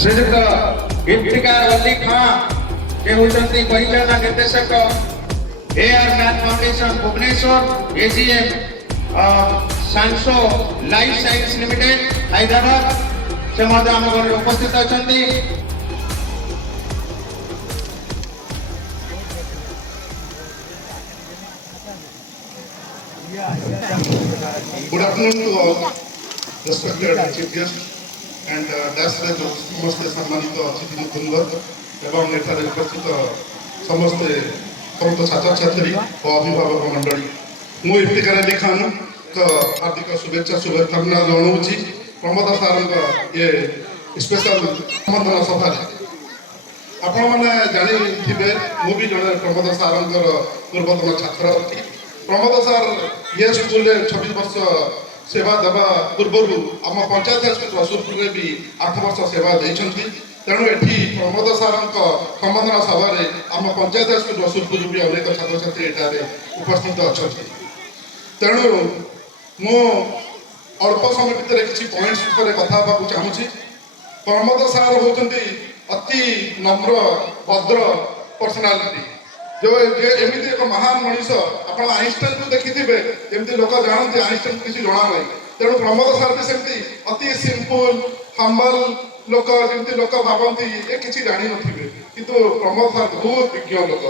श्रीयुक्त इफ्तिकार अली खान जे होती परिचालना निर्देशक AR math foundation Bhubaneswar AGM सांसो लाइफ साइंस लिमिटेड हैदराबाद से आम घर उपस्थित अच्छा। Good afternoon to all respected chief guests and that's the समस्त सम्मानित अतिथि वृंद एवं एठारे उपस्थित समस्त छात्र छात्री और अभिभावक मंडली मु इफ्तिकार अली खान हार्दिक शुभेच्छा शुभकामना जनाऊँगी प्रमोद सार ये स्पेशल संबंधन सभा आपण मैंने जानी मु भी जड़े प्रमोद सार पूर्वतन छात्र अच्छी प्रमोद सार ये स्कूल 26 वर्ष सेवा देवा पूर्व आम पंचायत हाईस्कूल रसूलपुर में भी 8 वर्ष सेवा देते तेणु ये प्रमोद सार संबंधन सभा आम पंचायत हाईस्कूल रसूलपुर भी अनेक छात्र छात्री एठारे उपस्थित अच्छा। तेणु मु अल्प समय भितर किसी पॉइंट्स कथा चाहूँगी। प्रमोद सार होती अति नम्र भद्र पर्सनालिटी जो एमती एक महान मनीष आप आइंस्टाइन को देखिथे जमी लोक जानते आइंस्टाइन किसी जना ना तेणु प्रमोद सार भी सेमती अति सिंपल हम्बल लोक जमी लोक भावती ये किसी जानी नथिबे किंतु प्रमोद सार बहुत विज्ञ लोक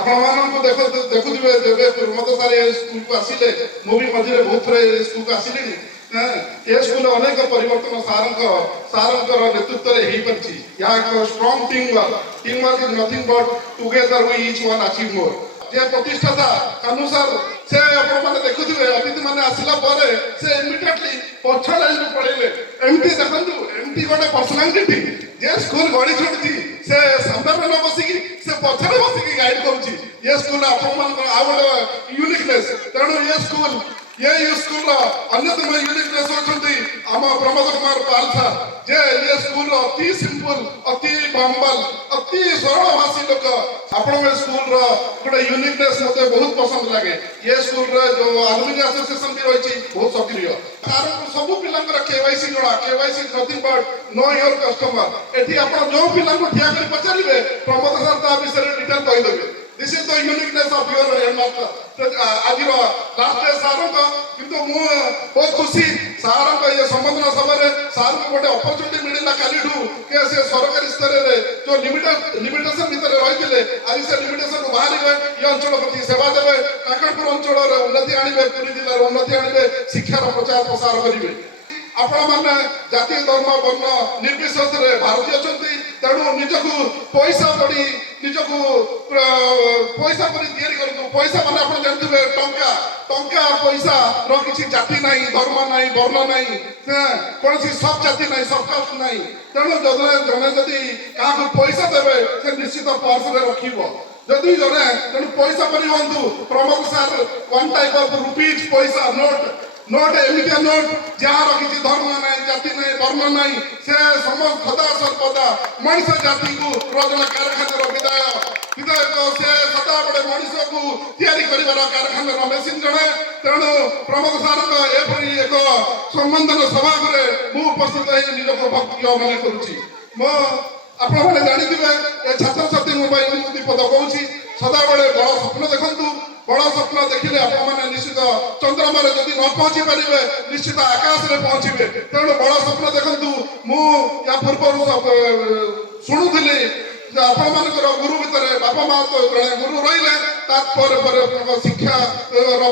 आपण मानक देखुवे जब प्रमोद सार स्कूल को आसिले मु भी मझे बहुत थर स्कूल को आसिले ये स्कूल अनेक परिवर्तन सार नेतृत्व एक strong team work is nothing but together we each one achieve more जे प्रतिष्ठाता कानू सर से आपण माने देखुथिबे अतिथि माने आसिला परे से इमिडिएटली पछ लाइन पड़ेले एमती देखंतु एमती गोटे पर्सनालिटी जे स्कूल गड़ी छोड़ती से सामने न बसिकी से पछरे बसिकी गाइड करूची ये स्कूल आपण मान आ गोटे यूनिकनेस तेणु ये स्कूल अन्यतम यूनिकनेस होती आम प्रमोद कुमार पाल था जे ये स्कूल अति सिंपल अति बम्बल अति सरल भाषी लोक आपण स्कूल गोटे यूनिकनेस मत बहुत पसंद लगे ये स्कूल जो अलुमिनी एसोसिएशन भी रही बहुत सक्रिय कारण सब पिला KYC जड़ा KYC nothing but know your customer eighty आपण जो पिला ठिया कर पचारे प्रमोद सर ता विषय डिटेल कहीदेवे this is the uniqueness of your headmaster आज लास्ट डे सारों का किंतु मु बहुत खुशी सारों का ये संबंधन सभा सार को गोटे अपॉर्चुनिटी मिलला कालीठू के से सरकारी स्तर रे जो लिमिटेशन भीतर रही आज से लिमिटेशन बाहर गए ये अंचल प्रति सेवा देवे काकड़पुर अंचल रे उन्नति आनिबे पुरी जिल्ला रे उन्नति आनिबे शिक्षार प्रचार प्रसार करिवे आपण माने जाति धर्म वर्ण निर्विशेष रे भारतीय अछंती तेणु निजकु पैसा पड़ी निजकु पैसा परी तैयारी करतु पैसा माने आपण जानथिबे टंका पैसा रो किछि जाति नाही धर्म नाही वर्ण नाही कोनसी सब जाति नाही सब कास्ट नाही तेणु जने जदि काको पैसा देबे से निश्चित पर्स रे रखिबो जदि जने तेणु पैसा परी हंतु Pramod sir one type of rupees पैसा नोट एमितिया नोट जहाँ किसी धर्म ना जाति ना वर्ण ना से समस्त सदा सर्वदा मनुष्य जाति को रोजना कारखाना विधायक से सदा बड़े मनुष्य को तैयारी कर कारखाना मेसीन जड़े तेणु प्रमोद सार एपरी एक संबंधन सभा मु उपस्थित निज को भक्ति मन करुच्ची आपने जानी ए छात्र छात्री दीपद कहूँ सदा बड़े बड़ स्वप्न देखु बड़ स्वप्न देखिले आपने निश्चित चंद्रमा जदि न पहुंची पारे निश्चित आकाश में पहुंचे तेणु बड़ स्वप्न देखु मु या पूर्व शुणुली आपण गुरु भितर बापा माँ तो जड़े गुरु रही शिक्षा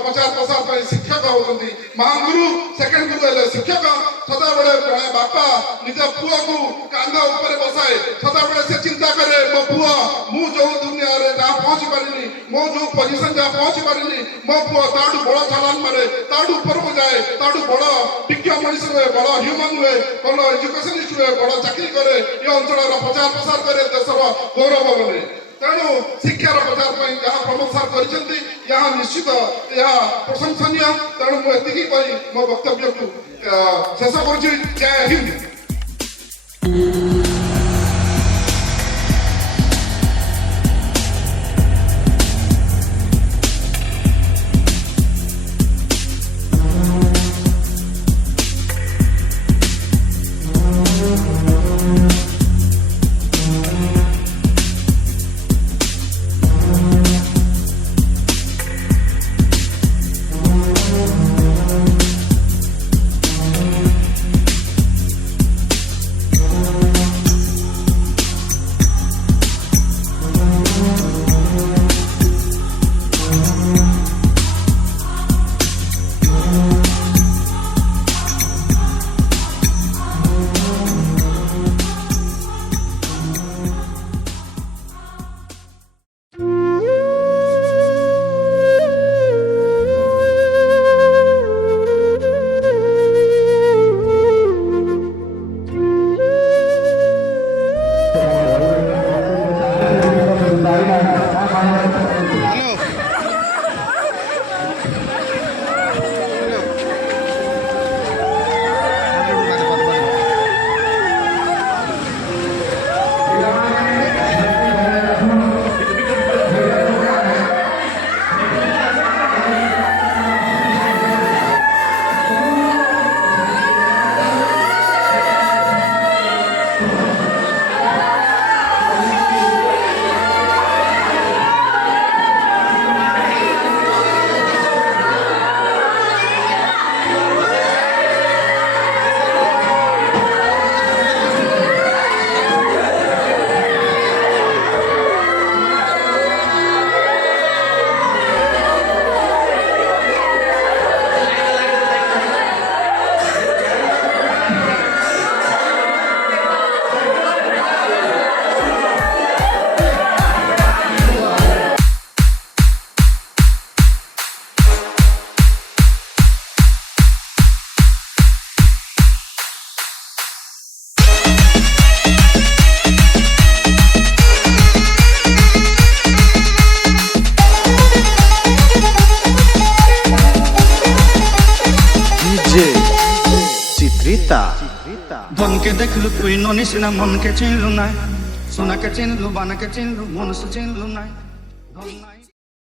प्रचार प्रसार शिक्षक होती महागुरु सेकेंड गुरु है शिक्षक सदा बड़े जड़े बापा निज पुआ को कांध ऊपर बसाए सदा बड़े से चिंता करे मो पुआ मु जो दुनिया रे जहाँ पहुंची पारिनी मो जो पोजिशन जहाँ पहुंची पारिनी मो पुआ ताडू बड़ छलान मारे ताडू ऊपर को जाए ताडू बड़ विज्ञ मनुष्य हुए बड़ ह्यूमन हुए बड़ एजुकेशनिस्ट हुए बड़ चाकरी करे ये अंचल प्रचार प्रसार करे देशर गौरव बने तेणु शिक्षार प्रचार जहाँ प्रमोद सार कर निश्चित यह प्रशंसनीय तेणु मुझे कही मो वक्तव्य को शेष कर जय हिंद। ধনকে দেখলু তুই ননিস না মনকে চিনলু নাই সোনাকে চিনলু বানাকে চিনলু মনুষ্য চিনলু নাই ধন নাই